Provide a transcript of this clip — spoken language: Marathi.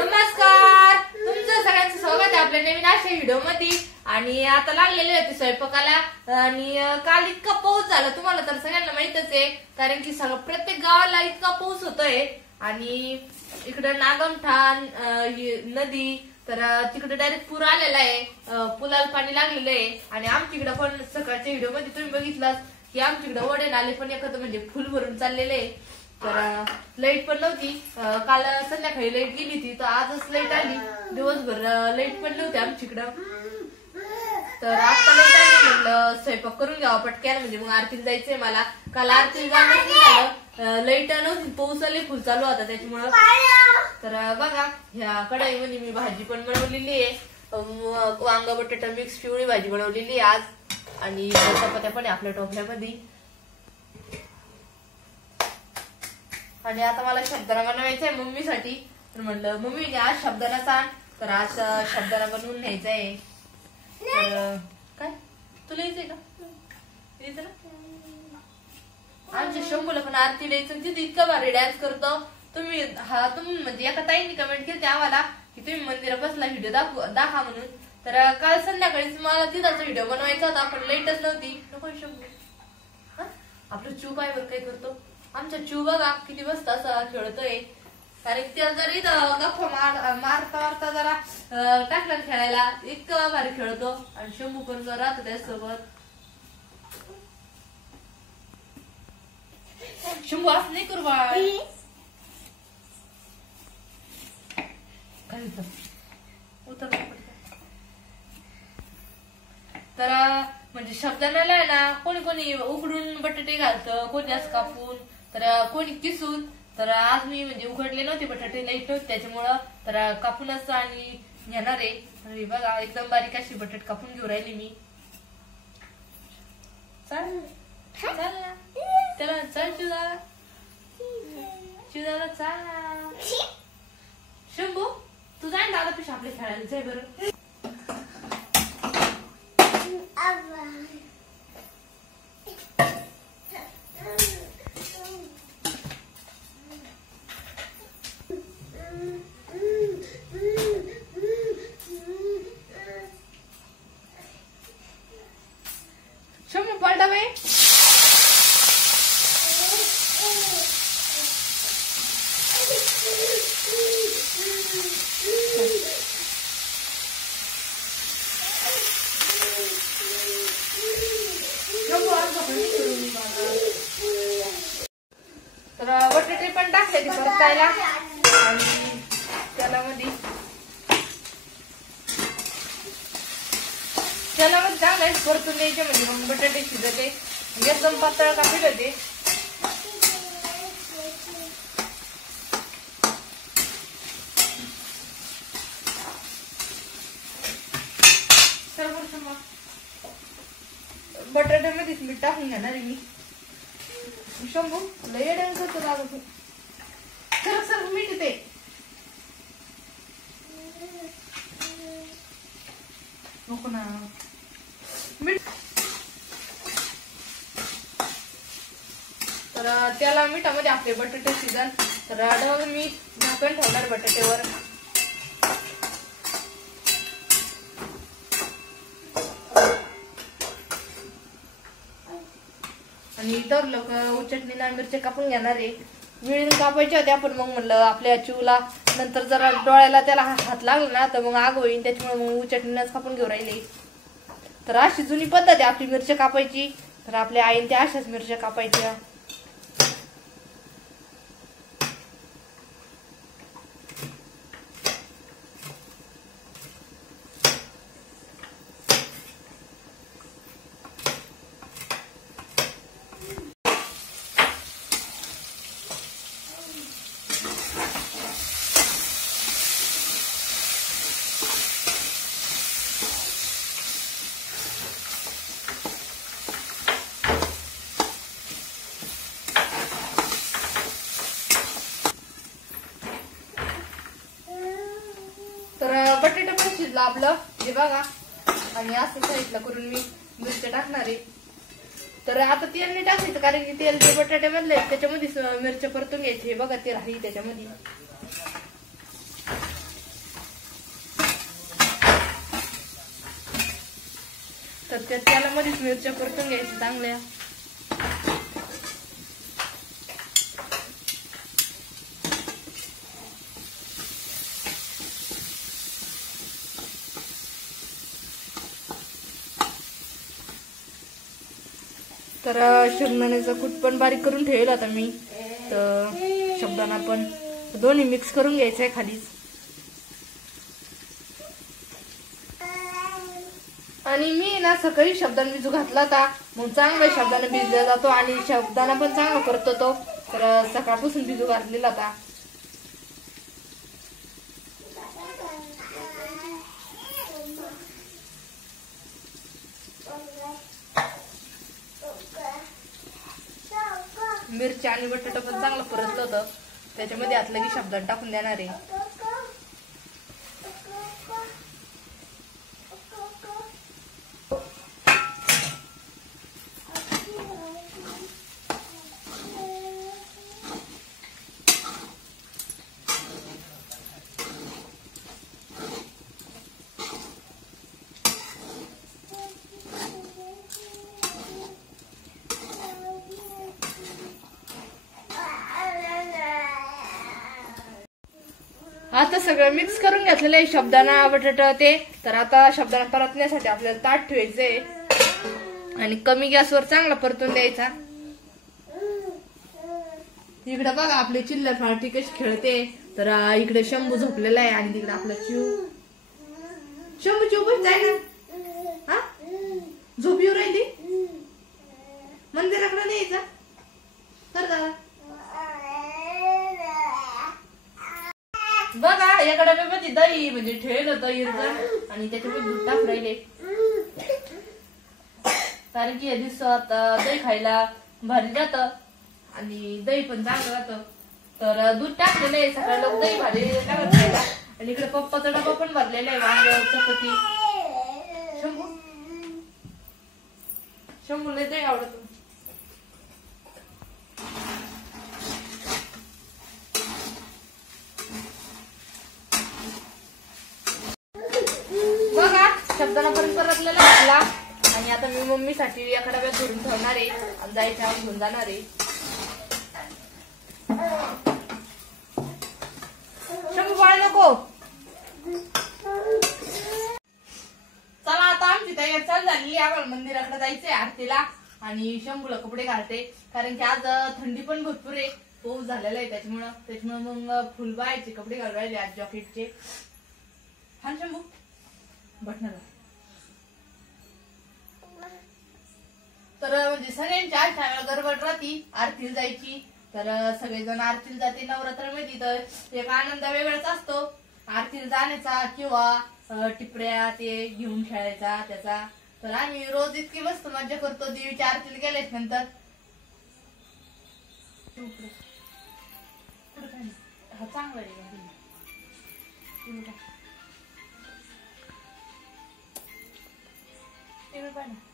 नमस्कार, तुमचं सगळ्यांचं स्वागत आहे आपल्या नवीन अशा व्हिडिओ मध्ये। आणि आता लागलेले होते स्वयंपाकाला आणि काल इतका पाऊस झाला तुम्हाला तर सगळ्यांना माहितच आहे, कारण की सगळं प्रत्येक गावाला इतका पाऊस होतोय। आणि इकडे नागमठाण नदी तर तिकडे डायरेक्ट पूर आलेला आहे, पुलाला पाणी लागलेलं आहे। आणि आमच्याकडे पण सकाळच्या व्हिडिओ मध्ये तुम्ही बघितलं की आमच्याकडे वडे नाले पण एखादं म्हणजे फुल भरून चाललेले आहे। तर लाईट पण नव्हती, काल संध्याकाळी लाईट गेली होती तर आजच लाईट आली, दिवसभर लाईट पण नव्हती आमच्याकडं। तर आता लाईट आली म्हणलं स्वयंपाक करून घ्यावा पटक्यान, म्हणजे मग आरतीला जायचंय मला। काल आरतीला जाणं झालं, लाईट नव्हती, पाऊस आले फुल चालू होता त्याच्यामुळं। तर बघा ह्या कढईमध्ये मी भाजी पण बनवलेली आहे, वांग बटाटा मिक्स पिवळी भाजी बनवलेली आहे आज। आणि चपात्या पण आहे आपल्या टोपल्यामध्ये। आणि आता मला साबुदाणा बनवायचा आहे मम्मीसाठी, तर म्हणलं मम्मी आज साबुदाणा सांग, तर आज साबुदाणा बनवून न्यायचा आहे। तर काय तुला यायचंय का? यायचं ना? आमच्या शंभूला पण आरती द्यायचं, तिथे इतका भारी डान्स करतो। तुम्ही म्हणजे एका ताईंनी कमेंट केली आम्हाला की तुम्ही मंदिरात बसला व्हिडिओ दाखवा म्हणून। तर काल संध्याकाळीच मला तिथाचा व्हिडिओ बनवायचा होता, पण लाईटच नव्हती। नको शंभू, आपलं चू काय बरं काय करतो आमच्या चू बघा किती मस्त असा खेळतोय, कारण त्या जर इथं गप्पा मारता मारता जरा टाकला खेळायला इतकं भारी खेळतो। आणि शंभू पण जर राहतो त्यासोबत। शंभू असं नाही करू बाळ, उतर। तर म्हणजे साबुदाण्याला आहे ना कोणी कोणी उकडून बटाटे घालतं, कोणी असं कापून, तर कोणी किसून। तर आज मी म्हणजे उघडले नव्हते बटाटे, लाईट नव्हते त्याच्यामुळं, तर कापूनच आणि घेणार आहे। बघा एकदम बारीक अशी बटाटे कापून घेऊ राहिली मी। चल चल ना त्याला, चल शिवदाला शिवदाला चल। शंभू तू जाय दादा पिशा आपल्या खेळायला जाय बरं। शंभू पलटा बाई, तर बटाटे पण टाकले ते परतायला। आणि त्याला मध्ये चांगलं परतून द्यायचे, म्हणजे मग बटाटे शिजते एकदम पातळ कापले होते। बटाट्यामध्येच मीठ टाकून घेणार आहे मी। शंभू लय डान्स करतो दादा तू, सर सर मीठ ते नको ना मीठ। तर त्याला मिठामध्ये आपले बटाटे शिजन, तर ढग मी झाकण ठेवणार बटाट्यावर। आणि तर लोक चटणीला मिरच्या कापून घेणार आहे, मिळून कापायच्या होत्या, पण मग म्हणलं आपल्या चिवला नंतर जरा डोळ्याला त्याला हात लागला ना तर मग आग होईल, त्याच्यामुळे मग चटणीलाच कापून घेऊ राहिले। तर अशी जुनी पद्धत आहे आपली मिरच्या कापायची, तर आपल्या आईने त्या अशाच मिरच्या कापायच्या। तर बटाटे पण शिजलं आपलं हे बघा, आणि असं साईडला करून मी मिरच्या टाकणार आहे। तर आता तेल नाही टाकायचं, कारण की तेल जे बटाटे मधले त्याच्यामध्ये मिरच्या परतून घ्यायचे। बघा तेल आहे त्याच्यामध्ये, तर त्याला मध्येच मिरच्या परतून घ्यायच्या चांगल्या. तर शेंगदाण्याचा कूट पण बारीक करून ठेवेल आता मी. तर शेंगदाणा पण दोन्ही मिक्स करून घ्यायचंय खालीच. आणि मी ना सकाळी साबुदाणा भिजू घातला होता, मग चांगला साबुदाणा भिजला जातो आणि साबुदाणा पण चांगला परतो तो. तर सकाळपासून भिजू घातलेला होता. मिरची आणि बटाटा पण चांगलं परतलं होतं, त्याच्यामध्ये आतलं की साबुदाणा टाकून देणार आहे. आता सगळं मिक्स करून घेतलेलं आहे साबुदाणा बटाटा ते. तर आता साबुदाणा परतण्यासाठी आपल्याला ताट ठेवायचंय आणि कमी गॅसवर चांगला परतून द्यायचा. इकडे बघा आपले चिल्लर पार्टी कशी खेळते. तर इकडे शंभू झोपलेला आहे आणि तिकडे आपला शंभू चुपच जाय ना. हा झोप येऊ राहिली. मंदिराकडे नाही यायचा तर दादा. बघा या डब्यामध्ये दही म्हणजे ठेवलं दही आणि त्याच्यामध्ये दूध टाक राहिले, कारण की या दिवसात दही खायला भारी जात आणि दही पण चांगलं राहतं. तर दूध टाकलेलं आहे सकाळी लोक दही भारी टाकत खायला. आणि इकडे पप्पाचा डबा पण भरलेला आहे वांग चपाती. शंभूला दही आवडत. साबुदाणा पण परतलेला घातला आणि आता मी मम्मीसाठी एका डब्यात भरून ठेवणार आहे आणि जायच्या घेऊन जाणार आहे. शंभू बाळ नको. चला आता आमची तयारी चालू झाली. आम्हाला मंदिराकडे जायचंय आरतीला आणि शंभूला कपडे घालते, कारण की आज थंडी पण भरपूर आहे, पाऊस झालेला आहे. त्याच्यामुळे मग फुलबाईचे कपडे घालून राहिले आज जॉकेटचे. हा शंभू बटणाला. तर म्हणजे सगळ्यांची आज गडबड राहती आरतीला जायची. तर सगळेजण आरतीला जाते नवरात्रामध्ये. तर एक आनंद वेगळाच असतो आरतीला जाण्याचा किंवा टिपऱ्या ते घेऊन खेळायचा त्याचा. तर आम्ही रोज इतकी मस्त मजा करतो देवीच्या आरतीला गेल्याच नंतर. हा चांगला आहे पाहिजे.